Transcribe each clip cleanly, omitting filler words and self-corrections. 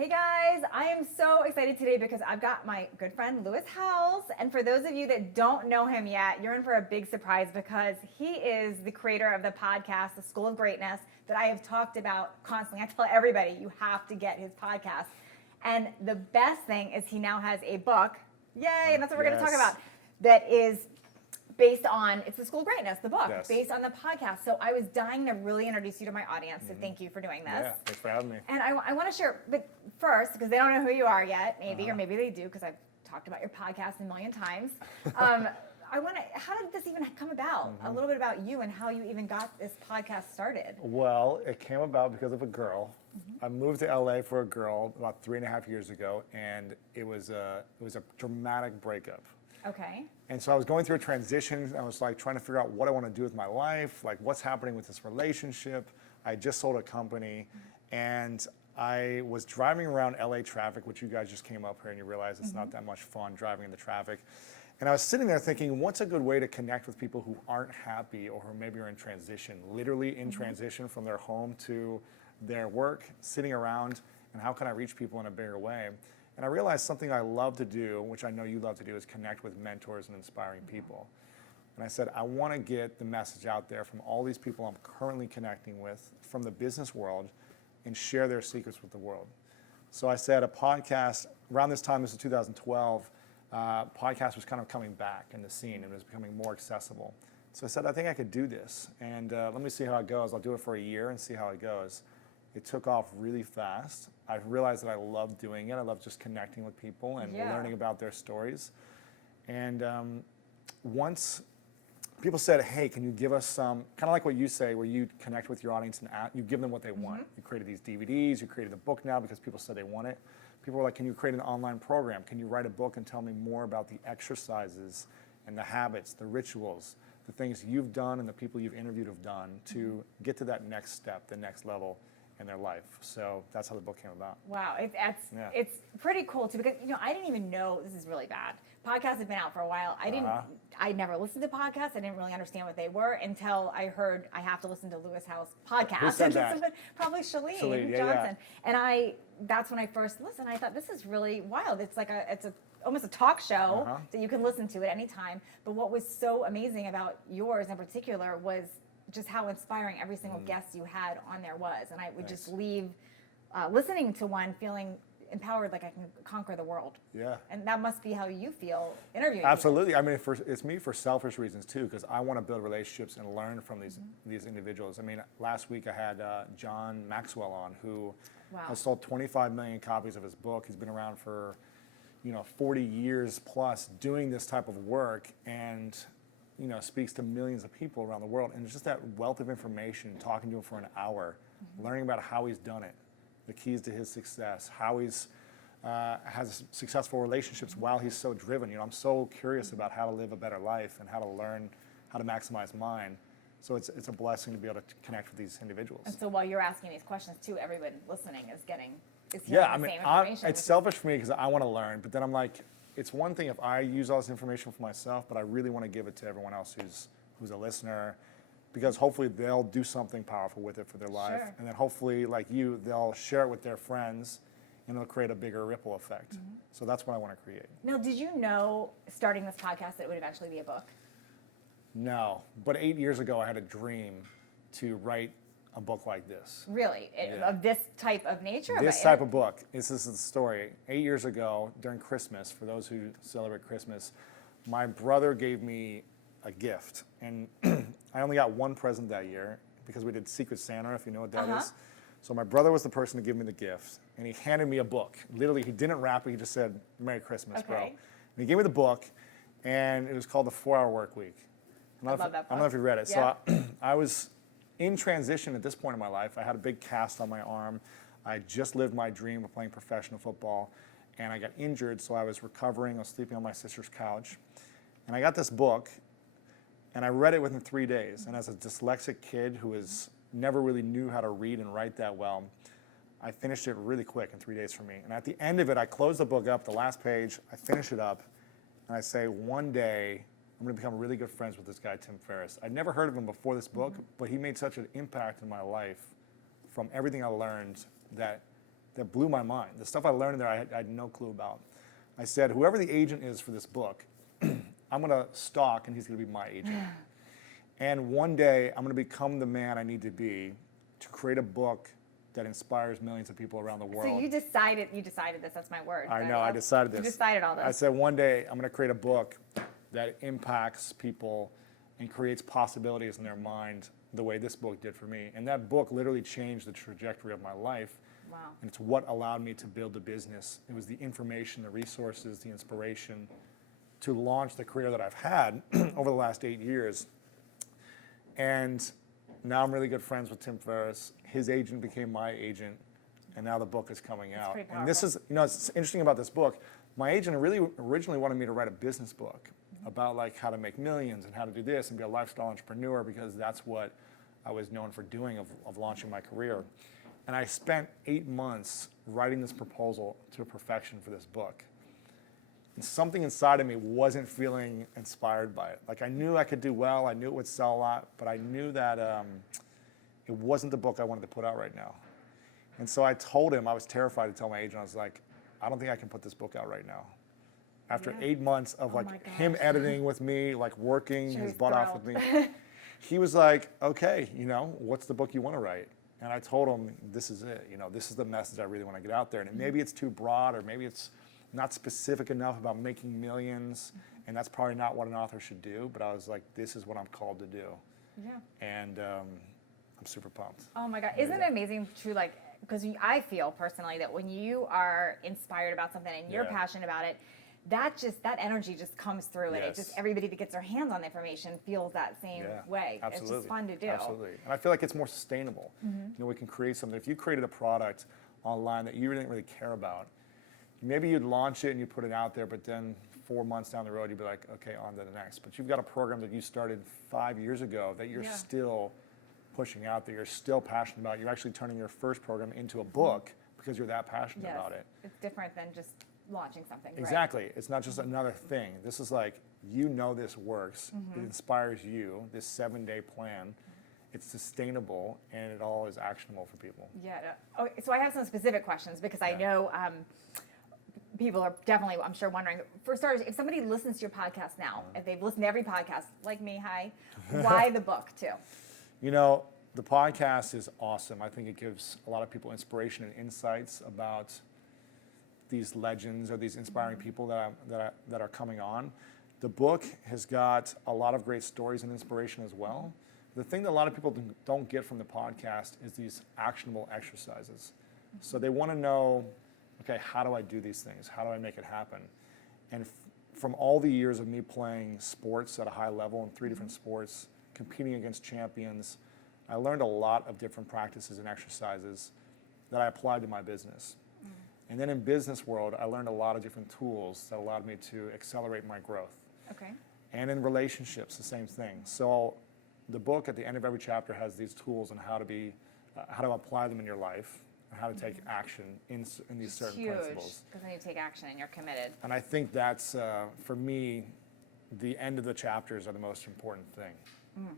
Hey guys, I am so excited today because I've got my good friend Lewis Howes, and for those of you that don't know him yet, you're in for a big surprise because he is the creator of the podcast, The School of Greatness, that I have talked about constantly. I tell everybody, you have to get his podcast. And the best thing is he now has a book, yay, and that's what we're going to talk about, that is based on, it's The School of Greatness, the book, based on the podcast. So I was dying to really introduce you to my audience, so thank you for doing this. Yeah, thanks for having me. And I want to share, but first, because they don't know who you are yet, maybe, or maybe they do, because I've talked about your podcast a million times. I want to, how did this even come about? A little bit about you and how you even got this podcast started. Well, it came about because of a girl. I moved to LA for a girl about 3.5 years ago, and it was a dramatic breakup. Okay. And so I was going through a transition. I was like trying to figure out what I want to do with my life, like what's happening with this relationship. I just sold a company, and I was driving around LA traffic, which you guys just came up here and you realize it's not that much fun driving in the traffic. And I was sitting there thinking, what's a good way to connect with people who aren't happy or who maybe are in transition, literally in transition from their home to their work, sitting around, and how can I reach people in a bigger way? And I realized something I love to do, which I know you love to do, is connect with mentors and inspiring people. And I said, I want to get the message out there from all these people I'm currently connecting with from the business world and share their secrets with the world. So I said a podcast, around this time, this is 2012, podcast was kind of coming back in the scene and it was becoming more accessible. So I said, I think I could do this. And let me see how it goes. I'll do it for a year and see how it goes. It took off really fast. I realized that I love doing it. I love just connecting with people and learning about their stories. And once people said, hey, can you give us some, kind of like what you say, where you connect with your audience and you give them what they want. You created these DVDs, you created a book now because people said they want it. People were like, can you create an online program? Can you write a book and tell me more about the exercises and the habits, the rituals, the things you've done and the people you've interviewed have done to get to that next step, the next level in their life. So that's how the book came about. Wow, it's pretty cool too, because I didn't even know, this is really bad. Podcasts have been out for a while. I never listened to podcasts. I didn't really understand what they were until I heard I have to listen to Lewis Howes' podcast. Who said that? Probably Shalene Johnson. Yeah. And that's when I first listened. I thought, this is really wild. It's like it's almost a talk show that you can listen to at any time. But what was so amazing about yours in particular was just how inspiring every single guest you had on there was. And I would just leave listening to one feeling empowered, like I can conquer the world. Yeah. And that must be how you feel interviewing Absolutely. People. I mean, it's me for selfish reasons too, because I want to build relationships and learn from these individuals. I mean, last week I had John Maxwell on, who has sold 25 million copies of his book. He's been around for 40 years plus doing this type of work, and speaks to millions of people around the world. And it's just that wealth of information, talking to him for an hour, learning about how he's done it, the keys to his success, how he's has successful relationships while he's so driven. I'm so curious about how to live a better life and how to learn how to maximize mine. So it's a blessing to be able to connect with these individuals. And so while you're asking these questions too, everyone listening is hearing the same information. It's selfish for me because I want to learn, but then I'm like, it's one thing if I use all this information for myself, but I really want to give it to everyone else who's a listener, because hopefully they'll do something powerful with it for their life. And then hopefully, like you, they'll share it with their friends and it'll create a bigger ripple effect. So that's what I want to create. Now, did you know, starting this podcast, that it would eventually be a book? No, but 8 years ago I had a dream to write a book like this. Really? Of this type of nature? This type of book. This is the story. 8 years ago, during Christmas, for those who celebrate Christmas, my brother gave me a gift. And I only got one present that year because we did Secret Santa, if you know what that is. So my brother was the person to give me the gift. And he handed me a book. Literally, he didn't wrap it. He just said, "Merry Christmas, bro." And he gave me the book, and it was called The 4-Hour Workweek. I love that book. I don't know if you read it. Yeah. So I was in transition at this point in my life. I had a big cast on my arm. I just lived my dream of playing professional football, and I got injured, so I was recovering. I was sleeping on my sister's couch. And I got this book, and I read it within 3 days. And as a dyslexic kid who never really knew how to read and write that well, I finished it really quick in 3 days for me. And at the end of it, I close the book up, the last page, I finish it up, and I say, one day, I'm going to become really good friends with this guy, Tim Ferriss. I'd never heard of him before this book, but he made such an impact in my life from everything I learned that that blew my mind. The stuff I learned in there, I had no clue about. I said, whoever the agent is for this book, I'm going to stalk, and he's going to be my agent. And one day, I'm going to become the man I need to be to create a book that inspires millions of people around the world. So you decided this, that's my word. I know, I decided this. You decided all this. I said one day, I'm going to create a book that impacts people and creates possibilities in their mind the way this book did for me. And that book literally changed the trajectory of my life. Wow. And it's what allowed me to build the business. It was the information, the resources, the inspiration to launch the career that I've had over the last 8 years. And now I'm really good friends with Tim Ferriss. His agent became my agent, and now the book is coming out. And this is, it's interesting about this book. My agent really originally wanted me to write a business book about like how to make millions and how to do this and be a lifestyle entrepreneur, because that's what I was known for doing of launching my career. And I spent 8 months writing this proposal to perfection for this book. And something inside of me wasn't feeling inspired by it. Like I knew I could do well, I knew it would sell a lot, but I knew that it wasn't the book I wanted to put out right now. And so I told him, I was terrified to tell my agent, I was like, I don't think I can put this book out right now. After 8 months of like him editing with me, like working his butt off with me, he was like, okay, what's the book you want to write? And I told him, this is it. This is the message I really want to get out there. And maybe it's too broad, or maybe it's not specific enough about making millions, and that's probably not what an author should do. But I was like, this is what I'm called to do. Yeah. And I'm super pumped. Oh my God, isn't it amazing? True, like, because I feel personally that when you are inspired about something and you're passionate about it, that energy just comes through, and it just, everybody that gets their hands on the information feels that same way. Absolutely. It's just fun to do. Absolutely. And I feel like it's more sustainable. We can create something. If you created a product online that you didn't really care about, maybe you'd launch it and you put it out there, but then 4 months down the road, you'd be like, okay, on to the next. But you've got a program that you started 5 years ago that you're still pushing out there, you're still passionate about. You're actually turning your first program into a book because you're that passionate about it. It's different than just launching something. Exactly. Right? It's not just another thing. This is like, this works. It inspires you, this 7-day plan. It's sustainable, and it all is actionable for people. Yeah. So I have some specific questions, because I know people are definitely, I'm sure, wondering. For starters, if somebody listens to your podcast now, if they've listened to every podcast, like me, why the book too? The podcast is awesome. I think it gives a lot of people inspiration and insights about these legends or these inspiring people that are coming on. The book has got a lot of great stories and inspiration as well. The thing that a lot of people don't get from the podcast is these actionable exercises. So they want to know, okay, how do I do these things? How do I make it happen? And from all the years of me playing sports at a high level in 3 different sports, competing against champions, I learned a lot of different practices and exercises that I applied to my business. And then in business world, I learned a lot of different tools that allowed me to accelerate my growth. Okay. And in relationships, the same thing. So the book at the end of every chapter has these tools on how to apply them in your life, and how to take action in these certain principles. Because then you take action and you're committed. And I think that's, for me, the end of the chapters are the most important thing.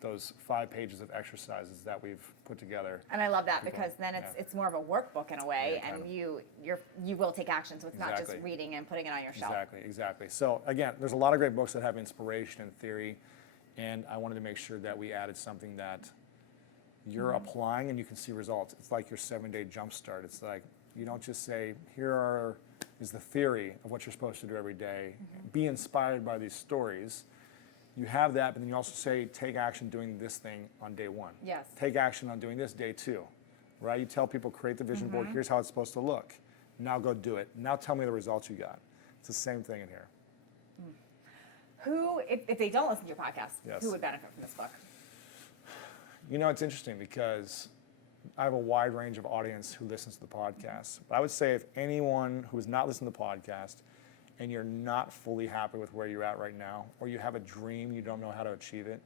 Those 5 pages of exercises that we've put together. And I love that, because then it's more of a workbook in a way, and you will take action, so it's not just reading and putting it on your shelf. Exactly. So again, there's a lot of great books that have inspiration and theory, and I wanted to make sure that we added something that you're applying and you can see results. It's like your 7-day jump start. It's like, you don't just say, is the theory of what you're supposed to do every day. Be inspired by these stories. You have that, but then you also say, take action doing this thing on day 1. Yes. Take action on doing this day 2, right? You tell people, create the vision board. Here's how it's supposed to look. Now go do it. Now tell me the results you got. It's the same thing in here. Who, if they don't listen to your podcast, who would benefit from this book? It's interesting, because I have a wide range of audience who listens to the podcast. But I would say, if anyone who has not listened to the podcast, and you're not fully happy with where you're at right now, or you have a dream, you don't know how to achieve it,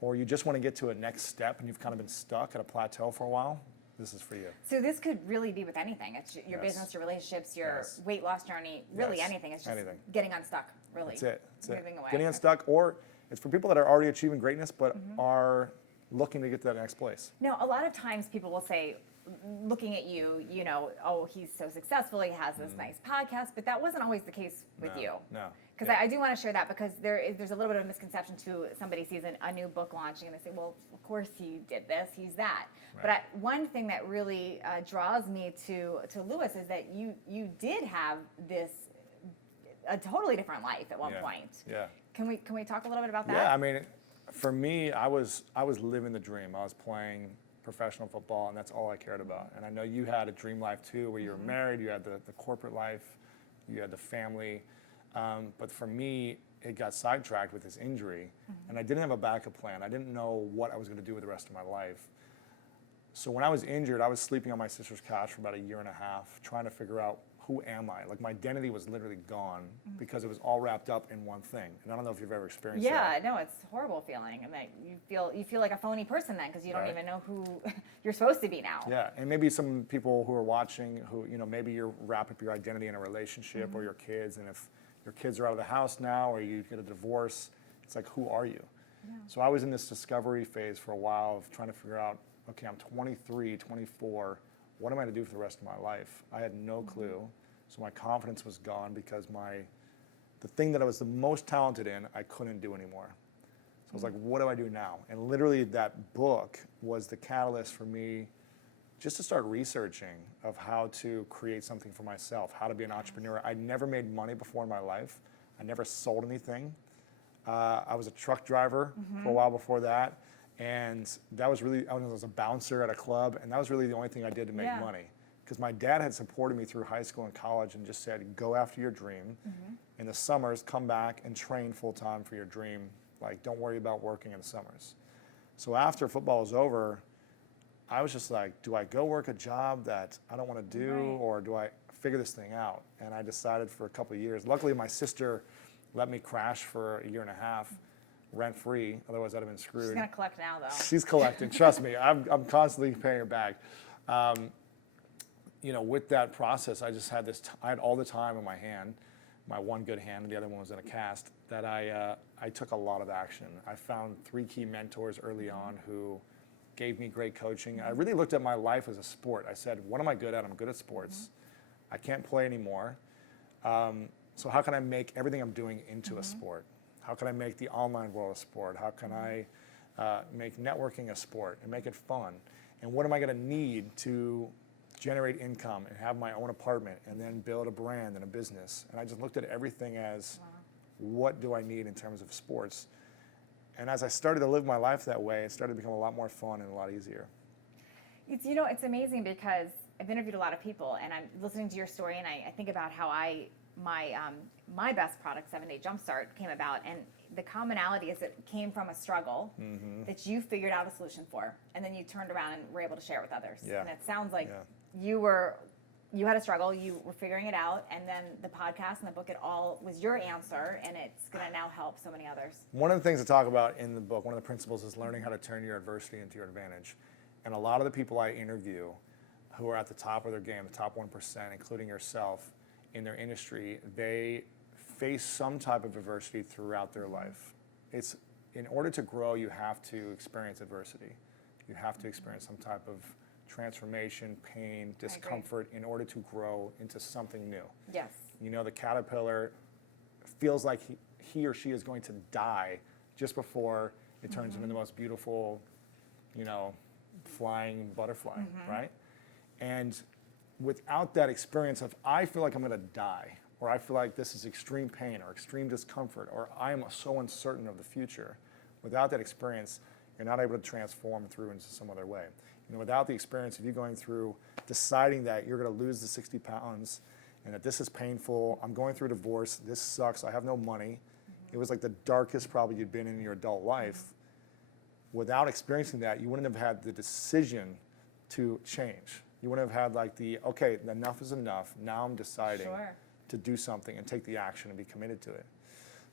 or you just want to get to a next step and you've kind of been stuck at a plateau for a while, this is for you. So this could really be with anything. It's your business, your relationships, your weight loss journey, really anything. It's just getting unstuck, really. That's it. Moving away. Getting unstuck, or it's for people that are already achieving greatness but are looking to get to that next place. Now, a lot of times people will say, looking at you, oh, he's so successful, he has this nice podcast, but that wasn't always the case with you. No. Because I do want to share that, because there's a little bit of a misconception to somebody sees a new book launching and they say, well, of course he did this, he's that. Right. But one thing that really draws me to Lewis is that you did have a totally different life at one point. Yeah. Can we talk a little bit about that? Yeah, I mean, for me, I was living the dream. I was playing professional football, and that's all I cared about. And I know you had a dream life too, where you were married, you had the corporate life, you had the family. But for me, it got sidetracked with this injury, and I didn't have a backup plan. I didn't know what I was going to do with the rest of my life. So when I was injured, I was sleeping on my sister's couch for about a year and a half, trying to figure out, who am I? Like, my identity was literally gone because it was all wrapped up in one thing. And I don't know if you've ever experienced that. Yeah, no, it's a horrible feeling, and that you feel like a phony person then, because you don't Right. even know who you're supposed to be now. Yeah, and maybe some people who are watching, who, maybe you're wrapping up your identity in a relationship or your kids, and if your kids are out of the house now or you get a divorce, it's like, who are you? Yeah. So I was in this discovery phase for a while of trying to figure out, okay, I'm 23, 24, what am I to do for the rest of my life? I had no clue. So my confidence was gone because the thing that I was the most talented in, I couldn't do anymore. So I was like, what do I do now? And literally that book was the catalyst for me just to start researching of how to create something for myself, how to be an entrepreneur. I'd never made money before in my life. I never sold anything. I was a truck driver for a while before that. And that was really, I was a bouncer at a club, and that was really the only thing I did to make money. Because my dad had supported me through high school and college and just said, go after your dream. In the summers, come back and train full time for your dream. Like, don't worry about working in the summers. So after football was over, I was just like, do I go work a job that I don't want to do, or do I figure this thing out? And I decided for a couple of years. Luckily, my sister let me crash for a year and a half, rent-free. Otherwise, I'd have been screwed. She's going to collect now, though. She's collecting. Trust me, I'm constantly paying her back. With that process, I just had I had all the time in my hand, my one good hand, and the other one was in a cast, that I took a lot of action. I found 3 key mentors early on who gave me great coaching. I really looked at my life as a sport. I said, what am I good at? I'm good at sports. I can't play anymore. So how can I make everything I'm doing into a sport? How can I make the online world a sport? How can I make networking a sport and make it fun? And what am I going to need to generate income and have my own apartment and then build a brand and a business? And I just looked at everything as, what do I need in terms of sports? And as I started to live my life that way, it started to become a lot more fun and a lot easier. It's amazing, because I've interviewed a lot of people, and I'm listening to your story, and I think about how my best product, 7-Day Jumpstart, came about, and the commonality is it came from a struggle that you figured out a solution for, and then you turned around and were able to share it with others. Yeah. And it sounds like you had a struggle, you were figuring it out, and then the podcast and the book, it all was your answer, and it's going to now help so many others. One of the things I talk about in the book, one of the principles, is learning how to turn your adversity into your advantage. And a lot of the people I interview who are at the top of their game, the top 1%, including yourself, in their industry, they face some type of adversity throughout their life. It's, in order to grow, you have to experience adversity. You have to experience some type of transformation, pain, discomfort in order to grow into something new. Yes. The caterpillar feels like he or she is going to die just before it turns into the most beautiful, flying butterfly, right? And without that experience of, I feel like I'm going to die, or I feel like this is extreme pain or extreme discomfort, or I am so uncertain of the future, without that experience, you're not able to transform through into some other way. Without the experience of you going through deciding that you're going to lose the 60 pounds and that this is painful, I'm going through a divorce, this sucks, I have no money. It was like the darkest probably you'd been in your adult life. Without experiencing that, you wouldn't have had the decision to change. You wouldn't have had like okay, enough is enough. Now I'm deciding to do something and take the action and be committed to it.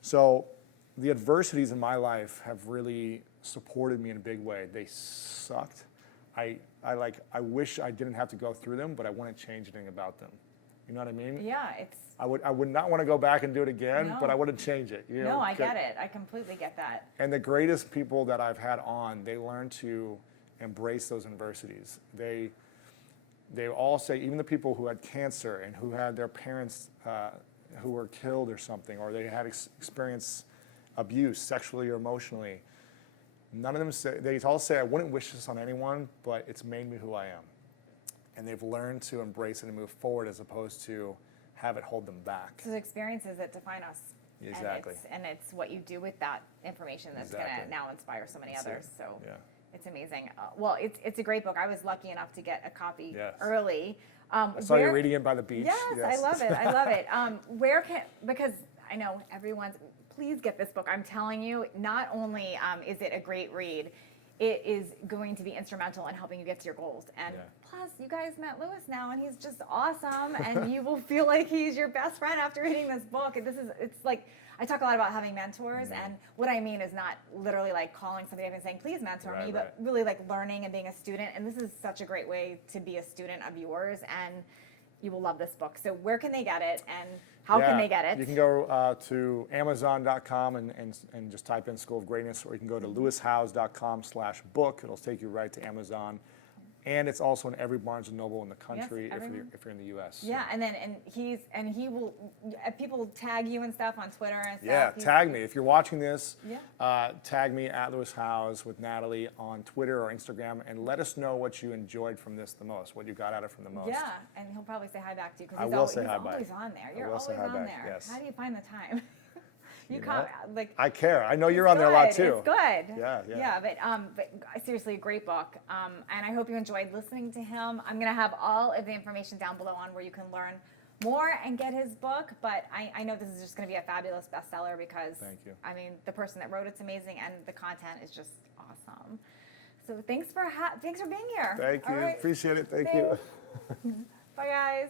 So the adversities in my life have really supported me in a big way. They sucked. I wish I didn't have to go through them, but I wouldn't change anything about them. You know what I mean? Yeah, I would not want to go back and do it again, but I wouldn't change it. No, I get it. I completely get that. And the greatest people that I've had on, they learn to embrace those adversities. they all say, even the people who had cancer and who had their parents who were killed or something, or they had experienced abuse sexually or emotionally, none of them say, they all say, I wouldn't wish this on anyone, but it's made me who I am. And they've learned to embrace it and move forward as opposed to have it hold them back. So the experiences that define us. Exactly. And it's what you do with that information that's going to now inspire so many others. So yeah. It's amazing. Well, it's a great book. I was lucky enough to get a copy early. I saw you reading it by the beach. Yes, I love it. I love it. Because I know please get this book. I'm telling you, not only is it a great read, it is going to be instrumental in helping you get to your goals. And plus, you guys met Lewis now, and he's just awesome. And you will feel like he's your best friend after reading this book. And it's like, I talk a lot about having mentors, and what I mean is not literally like calling somebody up and saying, please mentor me, but really like learning and being a student. And this is such a great way to be a student of yours, and you will love this book. So where can they get it, and how can they get it? You can go to Amazon.com and just type in School of Greatness, or you can go to lewishowes.com/book. It'll take you right to Amazon. And it's also in every Barnes & Noble in the country if you're in the U.S. Yeah, and he will, people tag you and stuff on Twitter and stuff. Yeah, tag me. If you're watching this, tag me at Lewis Howes with Natalie on Twitter or Instagram, and let us know what you enjoyed from this the most, what you got out of it from the most. Yeah, and he'll probably say hi back to you, I because will he's say hi back. always on there. You're I will always say hi on back, there. yes. How do you find the time? You know, can't, like, I care. I know you're on there a lot too. It's good. Yeah. But seriously, a great book. And I hope you enjoyed listening to him. I'm gonna have all of the information down below on where you can learn more and get his book. But I know this is just gonna be a fabulous bestseller because Thank you. I mean, the person that wrote it's amazing, and the content is just awesome. So thanks for being here. Thank you. All right. Appreciate it. Thank you. Bye, guys.